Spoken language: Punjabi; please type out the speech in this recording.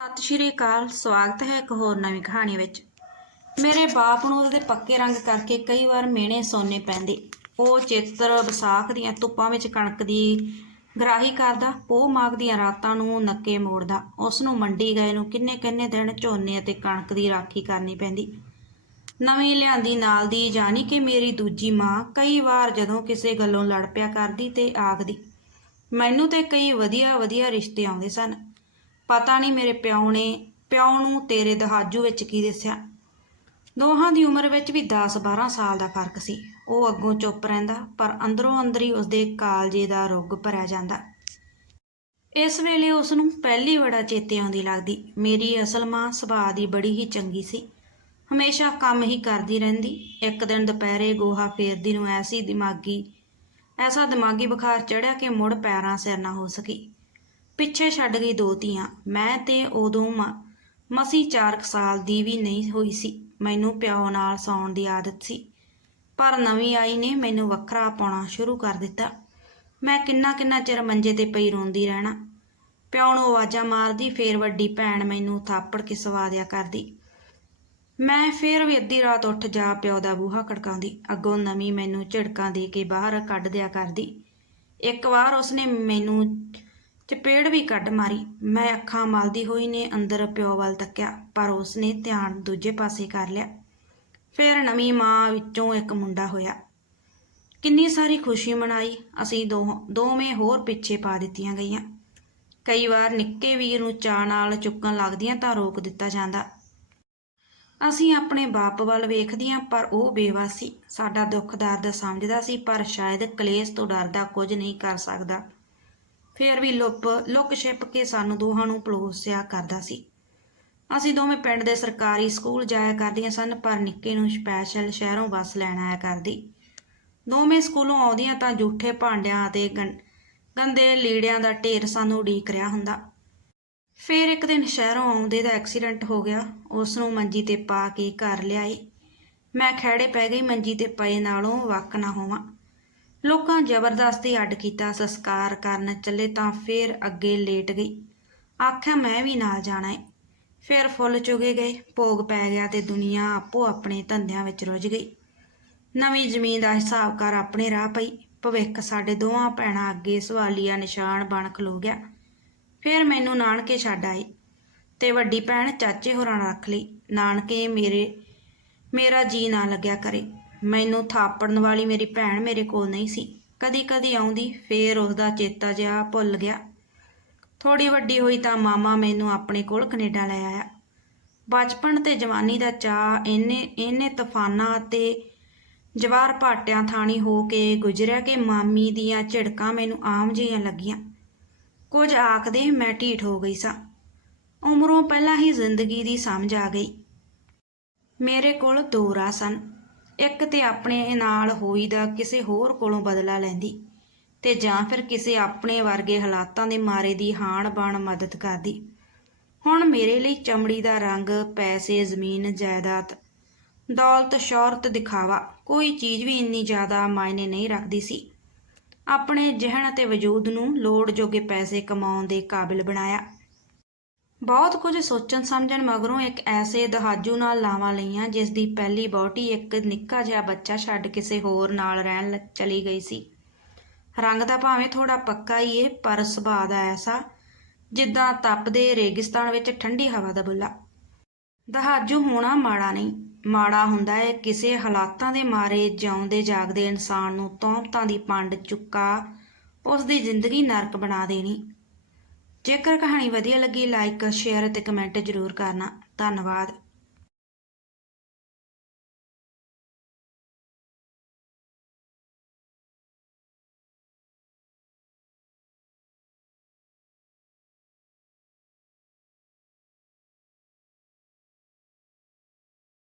ਸਤਿ ਸ਼੍ਰੀ ਅਕਾਲ, ਸਵਾਗਤ ਹੈ ਇੱਕ ਹੋਰ ਨਵੀਂ ਕਹਾਣੀ ਵਿੱਚ। ਮੇਰੇ ਬਾਪ ਨੂੰ ਉਹਦੇ ਪੱਕੇ ਰੰਗ ਕਰਕੇ ਕਈ ਵਾਰ ਮੇਣੇ ਸੋਨੇ ਪੈਂਦੇ। ਉਹ ਚੇਤਰ ਵਿਸਾਖ ਦੀਆਂ ਧੁੱਪਾਂ ਵਿੱਚ ਕਣਕ ਦੀ ਗਰਾਹੀ ਕਰਦਾ, ਪੋਹ ਮਾਘ ਦੀਆਂ ਰਾਤਾਂ ਨੂੰ ਨੱਕੇ ਮੋੜਦਾ। ਉਸ ਨੂੰ ਮੰਡੀ ਗਏ ਨੂੰ ਕਿੰਨੇ ਕਿੰਨੇ ਦਿਨ ਝੋਨੇ ਅਤੇ ਕਣਕ ਦੀ ਰਾਖੀ ਕਰਨੀ ਪੈਂਦੀ। ਨਵੀਂ ਲਿਆਂਦੀ ਨਾਲ ਦੀ ਜਾਣੀ ਕਿ ਮੇਰੀ ਦੂਜੀ ਮਾਂ ਕਈ ਵਾਰ ਜਦੋਂ ਕਿਸੇ ਗੱਲੋਂ ਲੜ ਪਿਆ ਕਰਦੀ ਤੇ ਆਖਦੀ, ਮੈਨੂੰ ਤੇ ਕਈ ਵਧੀਆ ਵਧੀਆ ਰਿਸ਼ਤੇ ਆਉਂਦੇ ਸਨ। ਪਤਾ ਨਹੀਂ ਮੇਰੇ ਪਿਓ ਨੇ, ਪਿਓ ਨੂੰ ਤੇਰੇ ਦਹਾਜੂ ਵਿੱਚ ਕੀ ਦੱਸਿਆ? ਦੋਹਾਂ ਦੀ ਉਮਰ ਵਿੱਚ ਵੀ 10-12 ਸਾਲ ਦਾ ਫ਼ਰਕ ਸੀ। ਉਹ ਅੱਗੋਂ ਚੁੱਪ ਰਹਿੰਦਾ, ਪਰ ਅੰਦਰੋਂ ਅੰਦਰ ਹੀ ਉਸਦੇ ਕਾਲਜੇ ਦਾ ਰੁੱਗ ਭਰਿਆ ਜਾਂਦਾ। ਇਸ ਵੇਲੇ ਉਸ ਨੂੰ ਪਹਿਲੀ ਬੜਾ ਚੇਤੇ ਆਉਂਦੀ ਲੱਗਦੀ। ਮੇਰੀ ਅਸਲ ਮਾਂ ਸੁਭਾਅ ਦੀ ਬੜੀ ਹੀ ਚੰਗੀ ਸੀ। ਹਮੇਸ਼ਾ ਕੰਮ ਹੀ ਕਰਦੀ ਰਹਿੰਦੀ। ਇੱਕ ਦਿਨ ਦੁਪਹਿਰੇ ਗੋਹਾ ਫੇਰਦੀ ਨੂੰ ਐਸੀ ਦਿਮਾਗੀ, ਐਸਾ ਦਿਮਾਗੀ ਬੁਖਾਰ ਚੜਿਆ ਕਿ ਮੁੜ ਪੈਰਾਂ ਸਿਰ ਨਾ ਹੋ ਸਕੀ। ਪਿੱਛੇ ਛੱਡ ਗਈ ਦੋ ਧੀਆਂ। ਮੈਂ ਤੇ ਉਦੋਂ ਮ- ਮਸੀਂ 4 ਸਾਲ ਦੀ ਵੀ ਨਹੀਂ ਹੋਈ ਸੀ। ਮੈਨੂੰ ਪਿਓ ਨਾਲ ਸੌਣ ਦੀ ਆਦਤ ਸੀ। ਪਰ ਨਵੀਂ ਆਈ ਨੇ ਮੈਨੂੰ ਵੱਖਰਾ ਪਾਉਣਾ ਸ਼ੁਰੂ ਕਰ ਦਿੱਤਾ। ਮੈਂ ਕਿੰਨਾ ਕਿੰਨਾ ਚਿਰ ਮੰਜੇ ਤੇ ਪਈ ਰੋਂਦੀ ਰਹਿਣਾ। ਪਿਓ ਨੂੰ ਆਵਾਜ਼ਾਂ ਮਾਰਦੀ, ਫੇਰ ਵੱਡੀ ਭੈਣ ਮੈਨੂੰ ਥਾਪੜ ਕੇ ਸਵਾ ਦਿਆ ਕਰਦੀ। ਮੈਂ ਫੇਰ ਵੀ ਅੱਧੀ ਰਾਤ ਉੱਠ ਜਾ ਪਿਓ ਦਾ ਬੂਹਾ ਖੜਕਾਉਂਦੀ। ਅੱਗੋਂ ਨਵੀਂ ਮੈਨੂੰ ਝਿੜਕਾਂ ਦੇ ਕੇ ਬਾਹਰ ਕੱਢ ਦਿਆ ਕਰਦੀ। ਇੱਕ ਵਾਰ ਉਸਨੇ ਮੈਨੂੰ ਚਪੇੜ ਵੀ ਕੱਢ ਮਾਰੀ। ਮੈਂ ਅੱਖਾਂ ਮਲਦੀ ਹੋਈ ਨੇ ਅੰਦਰ ਪਿਓ ਵੱਲ ਤੱਕਿਆ, ਪਰ ਉਸਨੇ ਧਿਆਨ ਦੂਜੇ ਪਾਸੇ ਕਰ ਲਿਆ। ਫਿਰ ਨਵੀਂ ਮਾਂ ਵਿੱਚੋਂ ਇੱਕ ਮੁੰਡਾ ਹੋਇਆ। ਕਿੰਨੀ ਸਾਰੀ ਖੁਸ਼ੀ ਮਨਾਈ। ਅਸੀਂ ਦੋ ਦੋਵੇਂ ਹੋਰ ਪਿੱਛੇ ਪਾ ਦਿੱਤੀਆਂ ਗਈਆਂ। ਕਈ ਵਾਰ ਨਿੱਕੇ ਵੀਰ ਨੂੰ ਚਾਅ ਨਾਲ ਚੁੱਕਣ ਲੱਗਦੀਆਂ ਤਾਂ ਰੋਕ ਦਿੱਤਾ ਜਾਂਦਾ। ਅਸੀਂ ਆਪਣੇ ਬਾਪ ਵੱਲ ਵੇਖਦੀਆਂ, ਪਰ ਉਹ ਬੇਵਾ ਸੀ ਸਾਡਾ ਦੁੱਖ ਦਰਦ ਸਮਝਦਾ ਸੀ, ਪਰ ਸ਼ਾਇਦ ਕਲੇਸ਼ ਤੋਂ ਡਰਦਾ ਕੁਝ ਨਹੀਂ ਕਰ ਸਕਦਾ। ਫੇਰ ਵੀ ਲੁੱਪ, ਲੁੱਕ ਛਿਪ ਕੇ ਸਾਨੂੰ ਦੋਹਾਂ ਨੂੰ ਪਲੋਸਿਆ ਕਰਦਾ ਸੀ। ਅਸੀਂ ਦੋਵੇਂ ਪਿੰਡ ਦੇ ਸਰਕਾਰੀ ਸਕੂਲ ਜਾਇਆ ਕਰਦੀਆਂ ਸਨ, ਪਰ ਨਿੱਕੇ ਨੂੰ ਸਪੈਸ਼ਲ ਸ਼ਹਿਰੋਂ ਬੱਸ ਲੈਣ ਆਇਆ ਕਰਦੀ। ਦੋਵੇਂ ਸਕੂਲੋਂ ਆਉਂਦੀਆਂ ਤਾਂ ਜੂਠੇ ਭਾਂਡਿਆਂ ਅਤੇ ਗੰ- ਗੰਦੇ ਲੀੜਿਆਂ ਦਾ ਢੇਰ ਸਾਨੂੰ ਉਡੀਕ ਰਿਹਾ ਹੁੰਦਾ। ਫਿਰ ਇੱਕ ਦਿਨ ਸ਼ਹਿਰੋਂ ਆਉਂਦੇ ਦਾ ਐਕਸੀਡੈਂਟ ਹੋ ਗਿਆ। ਉਸ ਨੂੰ ਮੰਜੀ ਤੇ ਪਾ ਕੇ ਘਰ ਲਿਆਏ ਮੈਂ ਖਹਿੜੇ ਪੈ ਗਈ, ਮੰਜੀ ਤੇ ਪਏ ਨਾਲੋਂ ਵੱਖ ਨਾ ਹੋਵਾਂ। ਲੋਕਾਂ ਜ਼ਬਰਦਸਤੀ ਅੱਡ ਕੀਤਾ, ਸੰਸਕਾਰ ਕਰਨ ਚੱਲੇ ਤਾਂ ਫਿਰ ਅੱਗੇ ਲੇਟ ਗਈ। ਆਖਿਆ, ਮੈਂ ਵੀ ਨਾਲ ਜਾਣਾ ਏ। ਫਿਰ ਫੁੱਲ ਚੁਗੇ ਗਏ। ਭੋਗ ਪੈ ਗਿਆ ਤੇ ਦੁਨੀਆ ਆਪੋ ਆਪਣੇ ਧੰਦਿਆਂ ਵਿੱਚ ਰੁੱਝ ਗਈ। ਨਵੀਂ ਜ਼ਮੀਨ ਦਾ ਹਿਸਾਬ ਕਰ ਆਪਣੇ ਰਾਹ ਪਈ। ਭਵਿੱਖ ਸਾਡੇ ਦੋਹਾਂ ਭੈਣਾਂ ਅੱਗੇ ਸਵਾਲੀਆ ਨਿਸ਼ਾਨ ਬਣ ਖਲੋ ਗਿਆ। ਫਿਰ ਮੈਨੂੰ ਨਾਨਕੇ ਛੱਡ ਆਈ ਤੇ ਵੱਡੀ ਭੈਣ ਚਾਚੇ ਹੋਰਾਂ ਰੱਖ ਲਈ। ਨਾਨਕੇ ਮੇਰੇ, ਮੇਰਾ ਜੀ ਨਾ ਲੱਗਿਆ ਕਰੇ। ਮੈਨੂੰ ਥਾਪੜਨ ਵਾਲੀ ਮੇਰੀ ਭੈਣ ਮੇਰੇ ਕੋਲ ਨਹੀਂ ਸੀ। ਕਦੀ ਕਦੀ ਆਉਂਦੀ, ਫੇਰ ਉਸਦਾ ਚੇਤਾ ਜਿਹਾ ਭੁੱਲ ਗਿਆ। ਥੋੜੀ ਵੱਡੀ ਹੋਈ ਤਾਂ ਮਾਮਾ ਮੈਨੂੰ ਆਪਣੇ ਕੋਲ ਕੈਨੇਡਾ ਲੈ ਆਇਆ। ਬਚਪਨ ਤੇ ਜਵਾਨੀ ਦਾ ਚਾਅ, ਇੰਨੇ ਇੰਨੇ ਤੂਫਾਨਾਂ ਅਤੇ ਜਵਾਰ ਭਾਟਿਆਂ ਥਾਣੀ ਹੋ ਕੇ ਗੁਜ਼ਰਿਆ ਕਿ ਮਾਮੀ ਦੀਆਂ ਝਿੜਕਾਂ ਮੈਨੂੰ ਆਮ ਜਿਹੀਆਂ ਲੱਗੀਆਂ। ਕੁਝ ਆਖਦੇ ਮੈਂ ਢੀਠ ਹੋ ਗਈ ਸਾਂ। ਉਮਰੋਂ ਪਹਿਲਾਂ ਹੀ ਜ਼ਿੰਦਗੀ ਦੀ ਸਮਝ ਆ ਗਈ। ਮੇਰੇ ਕੋਲ ਦੋ ਰਾਹ ਸਨ। ਇੱਕ ਤੇ ਆਪਣੇ ਨਾਲ ਹੋਈ ਦਾ ਕਿਸੇ ਹੋਰ ਕੋਲੋਂ ਬਦਲਾ ਲੈਂਦੀ ਤੇ ਜਾਂ ਫਿਰ ਕਿਸੇ ਆਪਣੇ ਵਰਗੇ ਹਾਲਾਤਾਂ ਦੇ ਮਾਰੇ ਦੀ ਹਾਣ ਬਾਣ ਮਦਦ ਕਰਦੀ। ਹੁਣ ਮੇਰੇ ਲਈ ਚਮੜੀ ਦਾ ਰੰਗ, ਪੈਸੇ, ਜ਼ਮੀਨ, ਜਾਇਦਾਦ, ਦੌਲਤ, ਸ਼ੌਹਰਤ ਦਿਖਾਵਾ ਕੋਈ ਚੀਜ਼ ਵੀ ਇੰਨੀ ਜ਼ਿਆਦਾ ਮਾਇਨੇ ਨਹੀਂ ਰੱਖਦੀ ਸੀ। ਆਪਣੇ ਜਿਹਨ ਅਤੇ ਵਜੂਦ ਨੂੰ ਲੋੜ ਜੋਗੇ ਪੈਸੇ ਕਮਾਉਣ ਦੇ ਕਾਬਿਲ ਬਣਾਇਆ। ਬਹੁਤ ਕੁਝ ਸੋਚਣ ਸਮਝਣ ਮਗਰੋਂ ਇੱਕ ਐਸੇ ਦਹਾਜੂ ਨਾਲ ਲਾਵਾਂ ਲਈਆਂ, ਜਿਸ ਦੀ ਪਹਿਲੀ ਬੌਟੀ ਇੱਕ ਨਿੱਕਾ ਜਿਹਾ ਬੱਚਾ ਛੱਡ ਕਿਸੇ ਹੋਰ ਨਾਲ ਰਹਿਣ ਲ- ਚਲੀ ਗਈ ਸੀ। ਰੰਗ ਦਾ ਭਾਵੇਂ ਥੋੜਾ ਪੱਕਾ ਹੀ ਏ, ਪਰ ਸੁਭਾਅ ਦਾ ਐਸਾ, ਜਿੱਦਾਂ ਤਪਦੇ ਰੇਗਿਸਤਾਨ ਵਿੱਚ ਠੰਡੀ ਹਵਾ ਦਾ ਬੁੱਲਾ। ਦਹਾਜੂ ਹੋਣਾ ਮਾੜਾ ਨਹੀਂ। ਮਾੜਾ ਹੁੰਦਾ ਹੈ ਕਿਸੇ ਹਾਲਾਤਾਂ ਦੇ ਮਾਰੇ ਜਿਉਂਦੇ ਜਾਗਦੇ ਇਨਸਾਨ ਨੂੰ ਤੌਮਤਾਂ ਦੀ ਪੰਡ ਚੁੱਕਾ, ਉਸ ਦੀ ਜ਼ਿੰਦਗੀ ਨਰਕ ਬਣਾ ਦੇਣੀ। ਜੇਕਰ ਕਹਾਣੀ ਵਧੀਆ ਲੱਗੀ ਲਾਈਕ ਸ਼ੇਅਰ ਅਤੇ ਕਮੈਂਟ ਜ਼ਰੂਰ ਕਰਨਾ। ਧੰਨਵਾਦ।